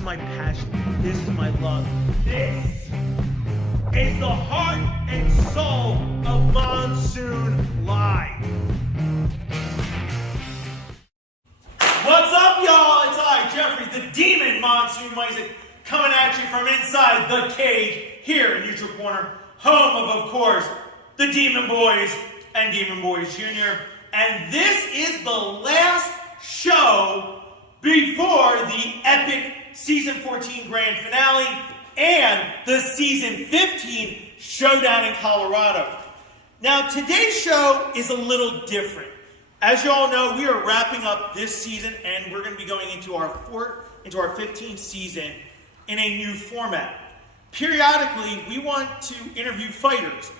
is my passion. This is my love. This is the heart and soul of Monsoon Live. What's up, y'all? It's I, Jeffrey, the Demon Monsoon Isaac, coming at you from inside the cage here in Neutral Corner, home of course, the Demon Boys and Demon Boys Jr. And this is the last show before the epic Season 14 Grand Finale and the Season 15 Showdown in Colorado. Now, today's show is a little different. As you all know, we are wrapping up this season, and we're going to be going into our 15th season in a new format. Periodically, we want to interview fighters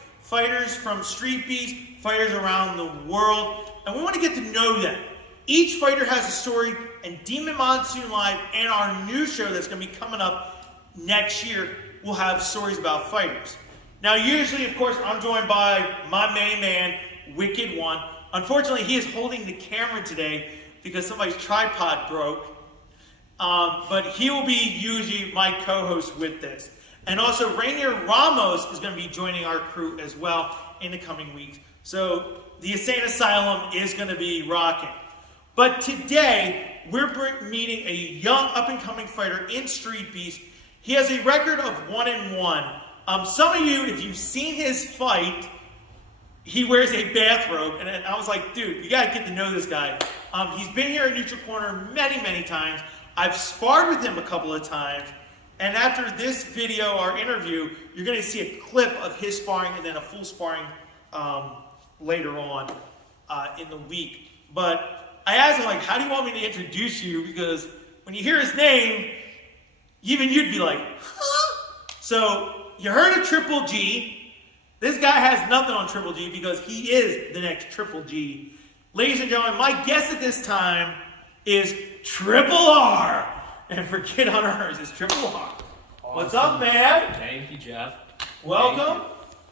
from Streetbeefs, fighters around the world, and we want to get to know them. Each fighter has a story, and Demon Monsoon Live and our new show that's going to be coming up next year will have stories about fighters. Now, usually, of course, I'm joined by my main man, Wicked One. Unfortunately, he is holding the camera today because somebody's tripod broke. But he will be usually my co-host with this. And also, Rainier Ramos is going to be joining our crew as well in the coming weeks. So, the Insane Asylum is going to be rocking. But today, we're meeting a young up-and-coming fighter in Streetbeefs. He has a record of 1-1. Some of you, if you've seen his fight, he wears a bathrobe, and I was like, dude, you gotta get to know this guy. He's been here in Neutral Corner many, many times. I've sparred with him a couple of times, and after this video, our interview, you're gonna see a clip of his sparring and then a full sparring later on in the week. But I asked him, like, how do you want me to introduce you? Because when you hear his name, even you'd be like, huh? So you heard of Triple G. This guy has nothing on Triple G because he is the next Triple G. Ladies and gentlemen, my guest at this time is Triple R. And for Kid Hunters, it's Triple R. Awesome. What's up, man? Thank you, Jeff. Welcome.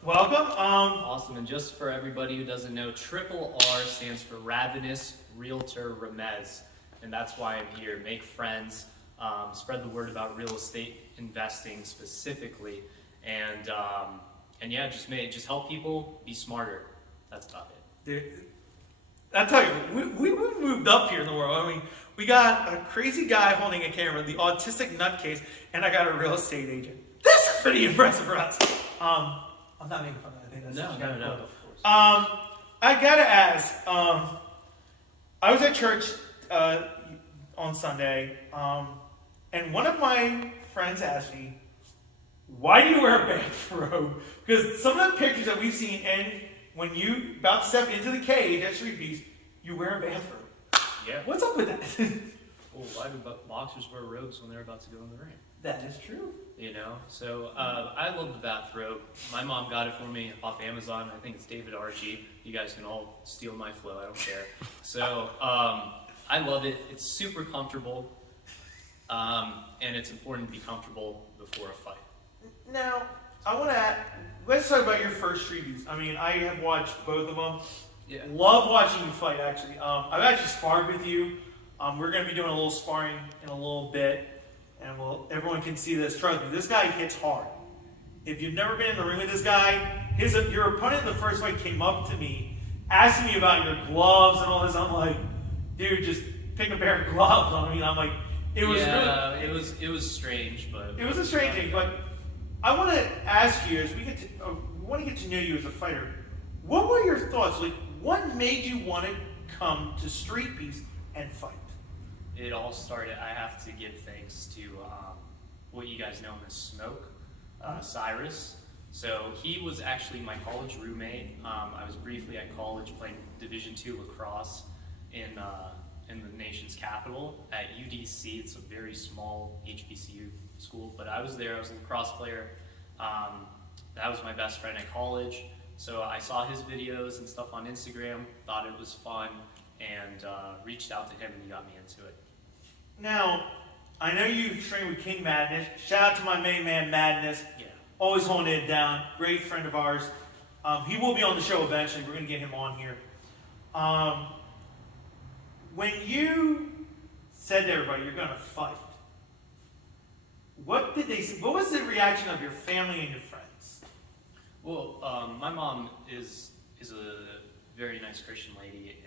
Welcome. Awesome. And just for everybody who doesn't know, Triple R stands for Ravenous Realtor Remez. And that's why I'm here. Make friends, spread the word about real estate investing specifically. And yeah, just help people be smarter. That's about it. Dude, I tell you, we moved up here in the world. I mean, we got a crazy guy holding a camera, the autistic nutcase, and I got a real estate agent. This is pretty impressive for us. I'm not making fun of that. I think that's no, of course. I gotta ask. I was at church on Sunday, and one of my friends asked me, why do you wear a bathrobe? Because some of the pictures that we've seen, and when you about to step into the cage at Streetbeefs, you wear a bathrobe. Yeah. What's up with that? Well, why do boxers wear robes when they're about to go in the ring? That is true. You know, so I love the bathrobe. My mom got it for me off Amazon. I think it's David Archie. You guys can all steal my flow. I don't care. So I love it. It's super comfortable, and it's important to be comfortable before a fight. Now, let's talk about your first Streetbeefs. I mean, I have watched both of them. Yeah. Love watching you fight, actually. I've actually sparred with you. We're going to be doing a little sparring in a little bit, and everyone can see this. Trust me, this guy hits hard. If you've never been in the ring with this guy, your opponent in the first fight came up to me, asking me about your gloves and all this. I'm like, dude, just pick a pair of gloves on me. I'm like, it was strange, but it was a strange thing, but I want to ask you, as we want to get to know you as a fighter, what were your thoughts? Like, what made you want to come to Streetbeefs and fight? It all started, I have to give thanks to what you guys know him as Smoke, Cyrus. So he was actually my college roommate. I was briefly at college playing Division II lacrosse in the nation's capital at UDC. It's a very small HBCU school, but I was there. I was a lacrosse player. That was my best friend at college. So I saw his videos and stuff on Instagram, thought it was fun, and reached out to him, and he got me into it. Now, I know you've trained with King Madness. Shout out to my main man, Madness. Yeah. Always holding it down. Great friend of ours. He will be on the show eventually. We're going to get him on here. When you said to everybody you're going to fight, What did they say? What was the reaction of your family and your friends? Well, my mom is a very nice Christian lady,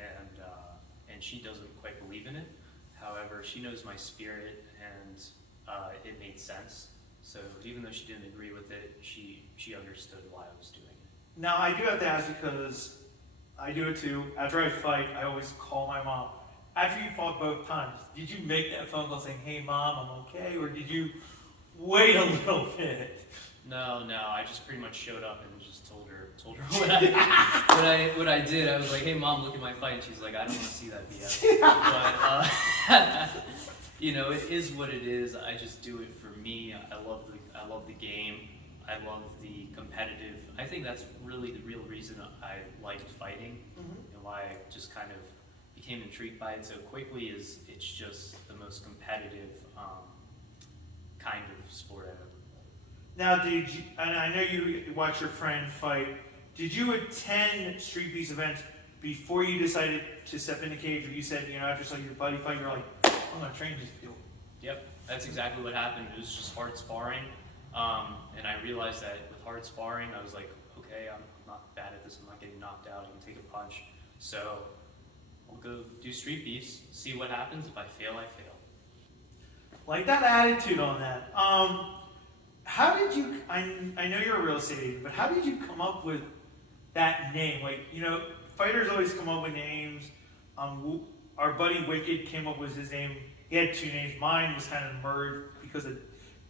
and she doesn't quite believe in it. However, she knows my spirit, and it made sense. So even though she didn't agree with it, she understood why I was doing it. Now, I do have to ask because I do it too. After I fight, I always call my mom. After you fought both times, did you make that phone call saying, "Hey, Mom, I'm okay," or did you wait a little bit? No, I just pretty much showed up and just told her what I did. I was like, "Hey, Mom, look at my fight," and she's like, "I don't want to see that BS." But you know, it is what it is. I just do it for me. I love the game. I love the competitive. I think that's really the real reason I liked fighting, and why I just kind of became intrigued by it so quickly. Is it's just the most competitive kind of sport ever. Now, did you, and I know you watched your friend fight, did you attend Streetbeefs events before you decided to step in the cage, or you said, you know, after you saw your buddy fight, you're like, I'm going to train this field? Yep, that's exactly what happened. It was just hard sparring, and I realized that with hard sparring, I was like, okay, I'm not bad at this, I'm not getting knocked out, I can take a punch. So, I'll go do Streetbeefs, see what happens. If I fail, I fail. Like that attitude on that. How did you, I know you're a real estate agent, but how did you come up with that name? Like, you know, fighters always come up with names. Our buddy Wicked came up with his name. He had two names. Mine was kind of merged because of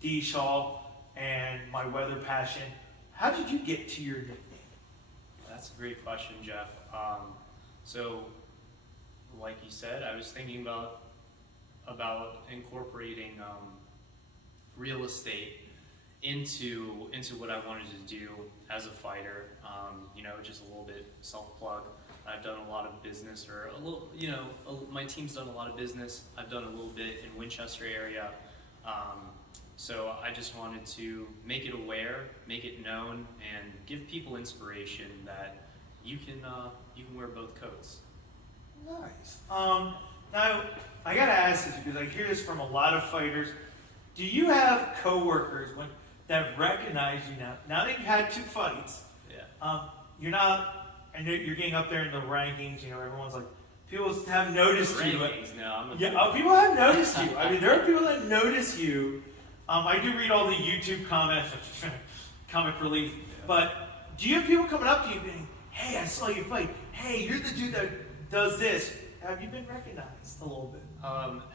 D. Shaw and my weather passion. How did you get to your nickname? That's a great question, Jeff. So, like you said, I was thinking about incorporating real estate into what I wanted to do as a fighter. You know, just a little bit self-plug. I've done a lot of business, or a little, you know, my team's done a lot of business. I've done a little bit in Winchester area. So I just wanted to make it aware, make it known, and give people inspiration that you can wear both coats. Nice. Now, I gotta ask this because I hear this from a lot of fighters. Do you have coworkers that recognize you now? Now that you've had two fights, you're not. I know you're getting up there in the rankings. You know, everyone's like, people have noticed you. Rankings, no, I'm a people have noticed you. I mean, there are people that notice you. I do read all the YouTube comments, comic relief. Yeah. But do you have people coming up to you saying, "Hey, I saw you fight. Hey, you're the dude that does this." Have you been recognized a little bit?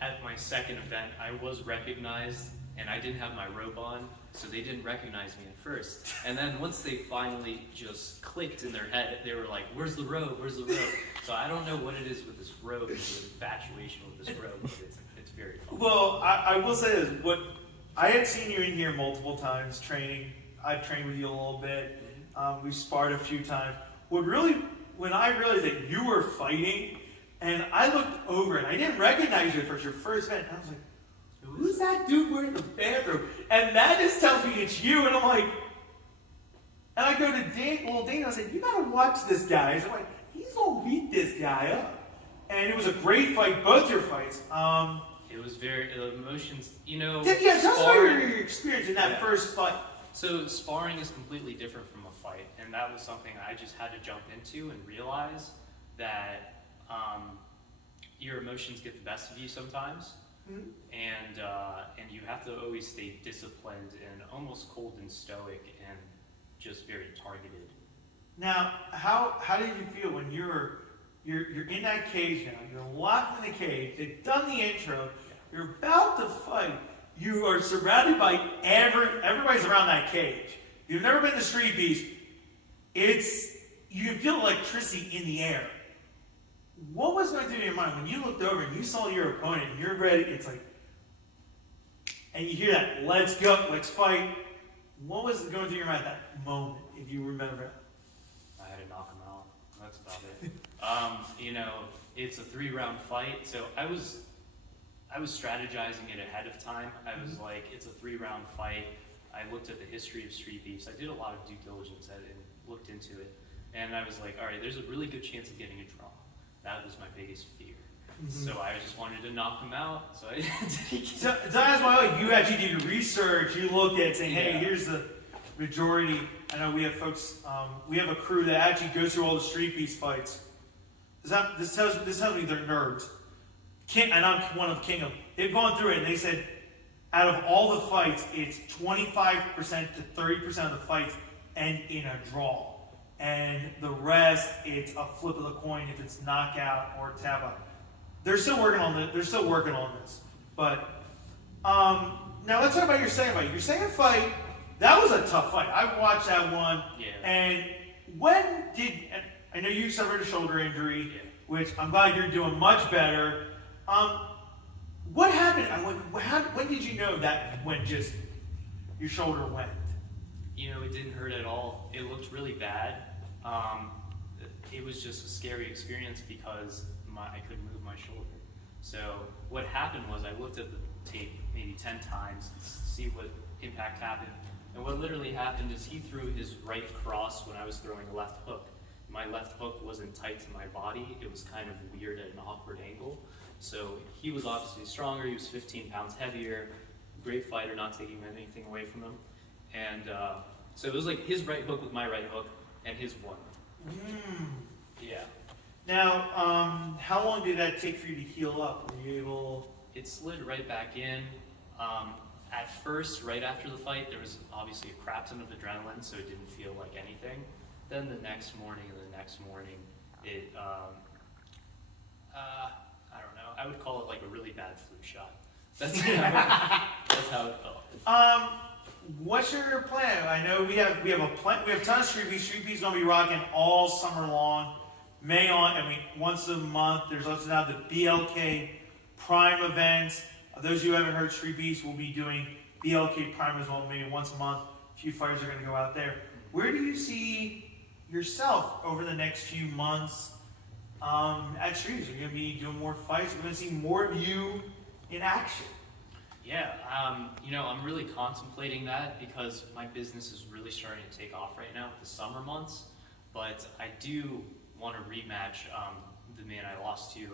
At my second event, I was recognized, and I didn't have my robe on, so they didn't recognize me at first. And then once they finally just clicked in their head, they were like, "Where's the robe? Where's the robe?" So I don't know what it is with this robe, it's an infatuation with this robe, but it's very fun. Well, I will say this. What I had seen you in here multiple times training. I've trained with you a little bit. We've sparred a few times. When I realized that you were fighting, and I looked over and I didn't recognize you for your first event. I was like, "Who's that dude wearing the bathroom?" And that just tells me it's you. And I'm like, and I go to Dane. I said, "You gotta watch this guy." So I'm like, he's gonna beat this guy up. And it was a great fight, both your fights. It was very emotions. You know. Yeah, tell us about your experience in that first fight. So sparring is completely different from a fight, and that was something I just had to jump into and realize that your emotions get the best of you sometimes, and you have to always stay disciplined and almost cold and stoic and just very targeted. Now, how did you feel when you're in that cage now? You're locked in the cage. They've done the intro. You're about to fight. You are surrounded by everybody's around that cage. You've never been to Streetbeefs. You can feel electricity in the air. What was going through your mind when you looked over and you saw your opponent and you're ready? It's like, and you hear that, "Let's go, let's fight." What was going through your mind at that moment, if you remember it? I had to knock him out. That's about it. You know, it's a 3-round fight, so I was strategizing it ahead of time. I was like, it's a 3-round fight. I looked at the history of Streetbeefs. I did a lot of due diligence and looked into it. And I was like, all right, there's a really good chance of getting a draw. that was my biggest fear. So I just wanted to knock him out. So I so that's why you actually did your research. You looked at it saying, hey, Yeah. here's the majority. I know we have folks, we have a crew that actually goes through all the Streetbeefs fights. This tells me they're nerds. And I'm one of Kingham. They've gone through it and they said, out of all the fights, it's 25% to 30% of the fights end in a draw. And the rest, it's a flip of the coin if it's knockout or tap out. They're still working on this. But now let's talk about your second fight. Your second fight, that was a tough fight. I watched that one. Yeah. And I know you suffered a shoulder injury, Yeah. which I'm glad you're doing much better. What happened? When did you know that when just your shoulder went? You know, it didn't hurt at all. It looked really bad. It was just a scary experience because I couldn't move my shoulder. So what happened was I looked at the tape maybe 10 times to see what impact happened. And what literally happened is he threw his right cross when I was throwing a left hook. My left hook wasn't tight to my body. It was kind of weird at an awkward angle. So he was obviously stronger. He was 15 pounds heavier. Great fighter, not taking anything away from him. And so it was like his right hook with my right hook, and his won. Yeah. Now, how long did that take for you to heal up? Were you able? It slid right back in. At first, right after the fight, there was obviously a crap ton of adrenaline, so it didn't feel like anything. Then the next morning, it, I don't know, I would call it like a really bad flu shot. That's how it felt. What's your plan? I know we have a plan. We have a ton of Streetbeefs. Streetbeefs gonna be rocking all summer long. May on, once a month. There's also now the BLK Prime events. Those of you who haven't heard, Streetbeefs will be doing BLK Prime as well, maybe once a month. A few fighters are gonna go out there. Where do you see yourself over the next few months at Streetbeefs? Are you gonna be doing more fights? We're gonna see more of you in action. Yeah, you know, I'm really contemplating that because my business is really starting to take off right now, the summer months. But I do want to rematch the man I lost to,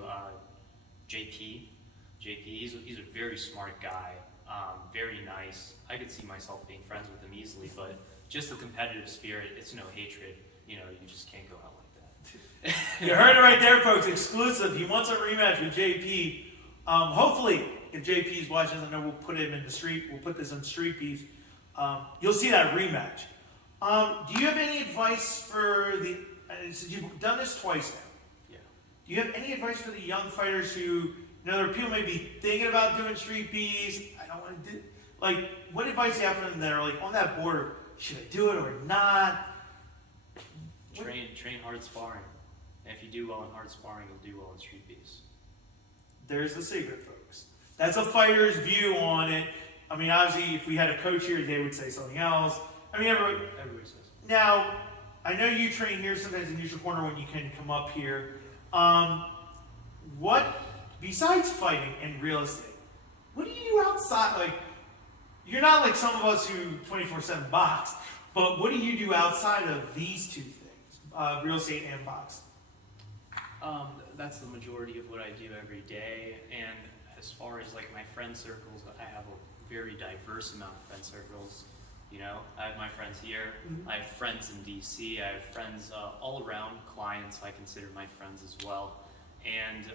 JP. He's a very smart guy, very nice. I could see myself being friends with him easily, but just the competitive spirit, it's no hatred. You know, you just can't go out like that. You heard it right there, folks. Exclusive. He wants a rematch with JP. Hopefully, if JP's watching, I know we'll put him in the street. We'll put this on Streetbeefs. You'll see that rematch. Do you have any advice for the? Since you've done this twice now. Yeah. Do you have any advice for the young fighters who, there are people maybe thinking about doing Streetbeefs? I don't want to do. Like, what advice do you have for them that are like on that border? Should I do it or not? Train hard sparring. And if you do well in hard sparring, you'll do well in Streetbeefs. There's the secret, folks. That's a fighter's view on it. Obviously, if we had a coach here, they would say something else. Everybody says. Now, I know you train here sometimes in neutral corner when you can come up here. What, besides fighting and real estate, what do you do outside? Like, you're not like some of us who 24/7 box, but what do you do outside of these two things, real estate and box? That's the majority of what I do every day. And as far as like my friend circles, I have a very diverse amount of friend circles. You know, I have my friends here. I have friends in DC. I have friends all around, clients I consider my friends as well. And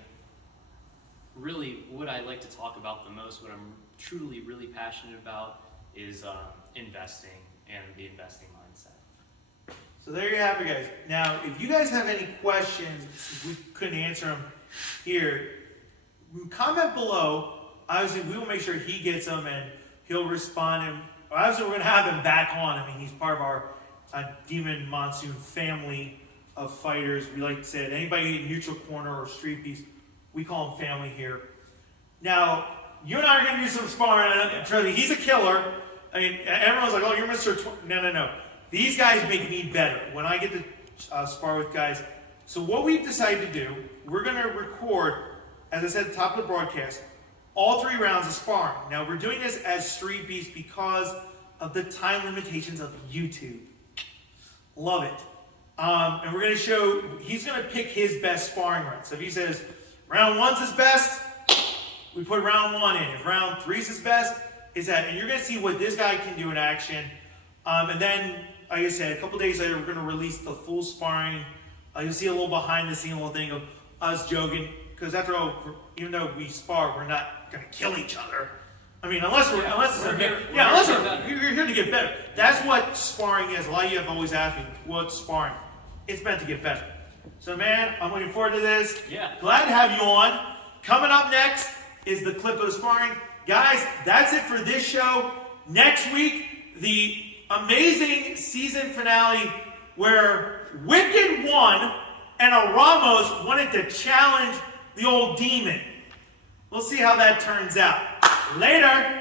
really, what I like to talk about the most, what I'm truly really passionate about, is investing and the investing mindset. So there you have it, guys. Now, if you guys have any questions, if we couldn't answer them here, comment below. Obviously, we will make sure he gets them and he'll respond. And obviously, we're going to have him back on. He's part of our Demon Monsoon family of fighters. We like to say that anybody in neutral corner or Streetbeefs, we call him family here. Now, you and I are going to do some sparring. Trust me, he's a killer. Everyone's like, oh, you're Mr. No. These guys make me better when I get to spar with guys. So what we've decided to do, we're going to record, as I said at the top of the broadcast, all 3 rounds of sparring. Now, we're doing this as Streetbeefs because of the time limitations of YouTube. Love it. And we're going to show, he's going to pick his best sparring run. So if he says round 1's his best, we put round 1 in. If round 3's his best, is that, and you're going to see what this guy can do in action. And then, like I said, a couple days later, we're going to release the full sparring. You'll see a little behind the scene little thing of us joking, because after all, even though we spar, we're not going to kill each other. I mean, unless we're here to get better. That's what sparring is. A lot of you have always asked me, what's sparring? It's meant to get better. So, man, I'm looking forward to this. Yeah. Glad to have you on. Coming up next is the clip of the sparring. Guys, that's it for this show. Next week, the amazing season finale where Wicked won and a Ramos wanted to challenge the old demon. We'll see how that turns out. Later.